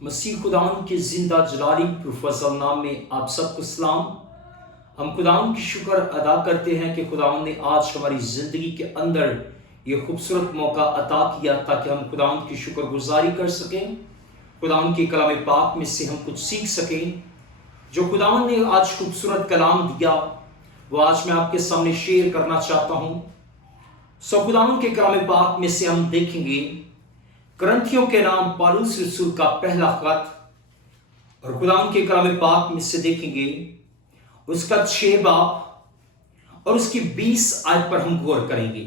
مسیح خداوند کے زندہ جلالی پرفضل نام میں آپ سب کو سلام۔ ہم خداوند کی شکر ادا کرتے ہیں کہ خداوند نے آج ہماری زندگی کے اندر یہ خوبصورت موقع عطا کیا تاکہ ہم خداوند کی شکر گزاری کر سکیں، خداوند کے کلام پاک میں سے ہم کچھ سیکھ سکیں۔ جو خداوند نے آج خوبصورت کلام دیا وہ آج میں آپ کے سامنے شیئر کرنا چاہتا ہوں۔ خداوند کے کلام پاک میں سے ہم دیکھیں گے کرنتھیوں کے نام پالوس رسول کا پہلا خط، اور خداوند کے کلام پاک میں سے دیکھیں گے اس کا 6 باب اور اس کی 20 آیت پر ہم غور کریں گے۔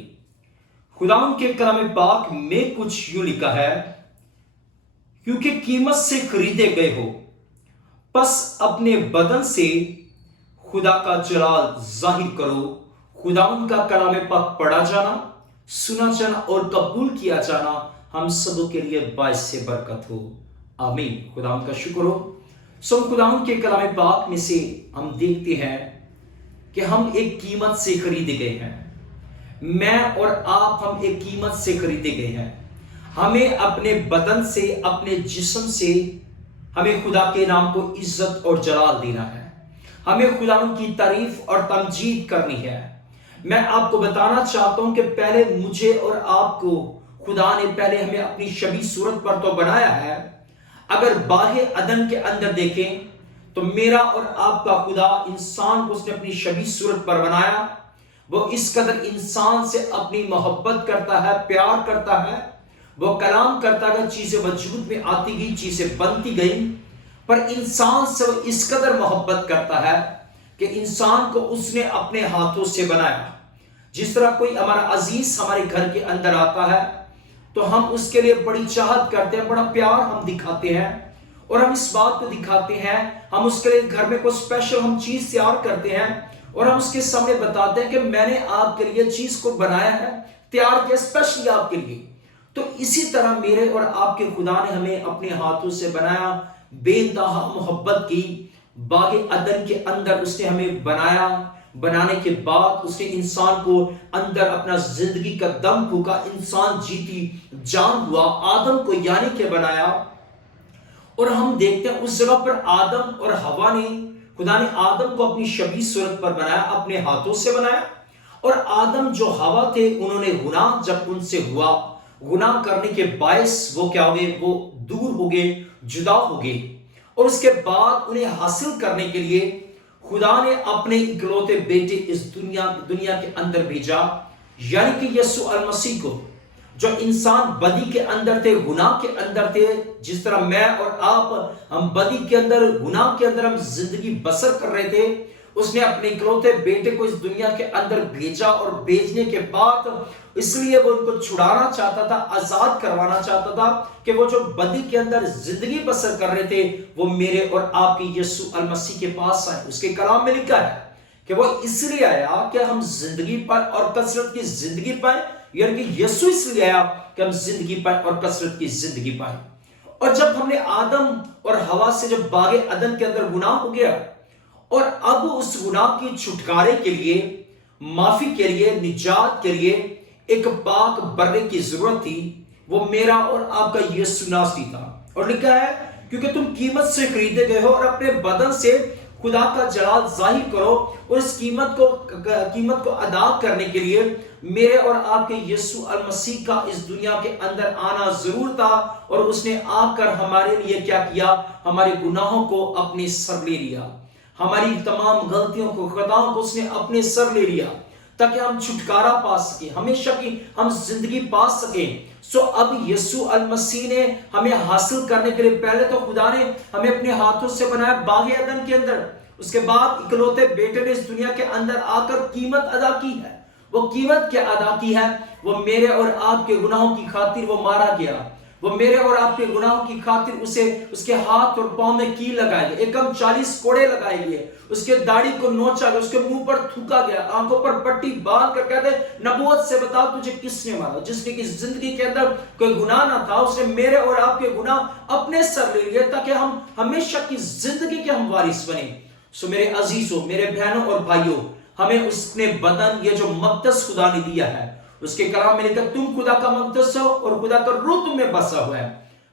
خداوند کے کلام پاک میں کچھ یوں لکھا ہے، کیونکہ قیمت سے خریدے گئے ہو پس اپنے بدن سے خدا کا جلال ظاہر کرو۔ خداوند کا کلام پاک پڑھا جانا، سنا جانا اور قبول کیا جانا ہم سبوں کے لیے باعث برکت ہو، آمین۔ خداوند کا شکر ہو۔ خداوند کے کلام پاک میں سے ہم دیکھتے ہیں کہ ہم ایک قیمت سے خریدے گئے ہیں۔ میں اور آپ ہم ایک قیمت سے خریدے گئے ہیں۔ ہمیں اپنے بدن سے، اپنے جسم سے ہمیں خدا کے نام کو عزت اور جلال دینا ہے۔ ہمیں خداوند کی تعریف اور تمجید کرنی ہے۔ میں آپ کو بتانا چاہتا ہوں کہ پہلے مجھے اور آپ کو خدا نے پہلے ہمیں اپنی شبیہ صورت پر تو بنایا ہے۔ اگر باغ عدن کے اندر دیکھیں تو میرا اور آپ کا خدا انسان کو اس نے اپنی شبیہ صورت پر بنایا۔ وہ اس قدر انسان سے اپنی محبت کرتا ہے، پیار کرتا ہے، وہ کلام کرتا ہے، چیزیں وجود میں آتی گئی، چیزیں بنتی گئی، پر انسان سے وہ اس قدر محبت کرتا ہے کہ انسان کو اس نے اپنے ہاتھوں سے بنایا۔ جس طرح کوئی ہمارا عزیز ہمارے گھر کے اندر آتا ہے تو ہم اس کے لیے بڑی چاہت کرتے ہیں، بڑا پیار ہم دکھاتے ہیں، اور ہم اس بات کو دکھاتے ہیں، ہم اس کے لیے گھر میں کوئی اسپیشل ہم چیز تیار کرتے ہیں اور ہم اس کے سامنے بتاتے ہیں کہ میں نے آپ کے لیے چیز کو بنایا ہے، تیار کیا اسپیشلی آپ کے لیے۔ تو اسی طرح میرے اور آپ کے خدا نے ہمیں اپنے ہاتھوں سے بنایا، بے انتہا محبت کی۔ باغ عدن کے اندر اس نے ہمیں بنایا، بنانے کے بعد اس نے انسان کو اندر اپنا زندگی کا دم پھونکا، انسان جیتی جان ہوا، آدم کو یعنی کہ بنایا۔ اور ہم دیکھتے ہیں اس جگہ پر آدم اور حوا نے، خدا نے آدم کو اپنی شبیہ صورت پر بنایا، اپنے ہاتھوں سے بنایا، اور آدم جو حوا تھے انہوں نے گناہ جب ان سے ہوا، گناہ کرنے کے باعث وہ کیا ہو گئے، وہ دور ہو گئے، جدا ہو گئے، اور اس کے بعد انہیں حاصل کرنے کے لیے خدا نے اپنے اکلوتے بیٹے اس دنیا کے اندر بھیجا، یعنی کہ یسوع المسیح کو، جو انسان بدی کے اندر تھے، گناہ کے اندر تھے۔ جس طرح میں اور آپ ہم بدی کے اندر، گناہ کے اندر ہم زندگی بسر کر رہے تھے، اس نے اپنے اکلوتے بیٹے کو اس دنیا کے اندر بھیجا، اور بھیجنے کے بعد اس لیے وہ ان کو چھڑانا چاہتا تھا، آزاد کروانا چاہتا تھا کہ وہ جو بدی کے اندر زندگی بسر کر رہے تھے وہ میرے اور آپ کی یسوع المسیح کے پاس آئے۔ اس کے کلام میں لکھا ہے کہ وہ اس لیے آیا کہ ہم زندگی پائیں اور کثرت کی زندگی پائیں، یعنی کہ یسوع اس لیے آیا کہ ہم زندگی پائیں اور کثرت کی زندگی پائیں۔ اور جب ہم نے آدم اور حوا سے جب باغ عدن کے اندر گناہ ہو گیا، اور اب اس گناہ کی چھٹکارے کے لیے، معافی کے لیے، نجات کے لیے ایک پاک برے کی ضرورت تھی، وہ میرا اور آپ کا یسوع ناصری تھا۔ اور لکھا ہے کیونکہ تم قیمت سے خریدے گئے ہو اور اپنے بدن سے خدا کا جلال ظاہر کرو، اور اس قیمت کو ادا کرنے کے لیے میرے اور آپ کے یسوع المسیح کا اس دنیا کے اندر آنا ضرور تھا، اور اس نے آ کر ہمارے لیے کیا کیا، ہمارے گناہوں کو اپنے سر لے لیا، ہماری تمام غلطیوں کو، خطاؤں کو اس نے اپنے سر لے لیا تاکہ ہم چھٹکارا پا سکیں، ہمیشہ کی ہم زندگی پا سکیں۔ اب یسوع المسیح نے ہمیں حاصل کرنے کے لیے پہلے تو خدا نے ہمیں اپنے ہاتھوں سے بنایا باغ عدن کے اندر، اس کے بعد اکلوتے بیٹے نے اس دنیا کے اندر آ کر قیمت ادا کی ہے۔ وہ قیمت کیا ادا کی ہے؟ وہ میرے اور آپ کے گناہوں کی خاطر وہ مارا گیا، وہ میرے اور آپ کے گناہوں کی خاطر اس کے ہاتھ اور پاؤں میں کیل لگائے گئے، ایک 40 کوڑے لگائے گئے، اس کے داڑھی کو نوچا گیا، اس کے منہ پر تھوکا گیا، آنکھوں پر پٹی باندھ کر کہتے نبوت سے بتا تجھے کس نے مارا؟ جس نے کی زندگی کے اندر کوئی گناہ نہ تھا، اس نے میرے اور آپ کے گناہ اپنے سر لے لیے تاکہ ہم ہمیشہ کی زندگی کے ہم وارث بنیں۔ میرے عزیزوں، میرے بہنوں اور بھائیوں، ہمیں اس نے بدن، یہ جو مقدس خدا نے دیا ہے، اس کے کلام میں لکھا تم خدا کا مقدس ہو اور خدا کا روح تم میں بسا ہوا ہے۔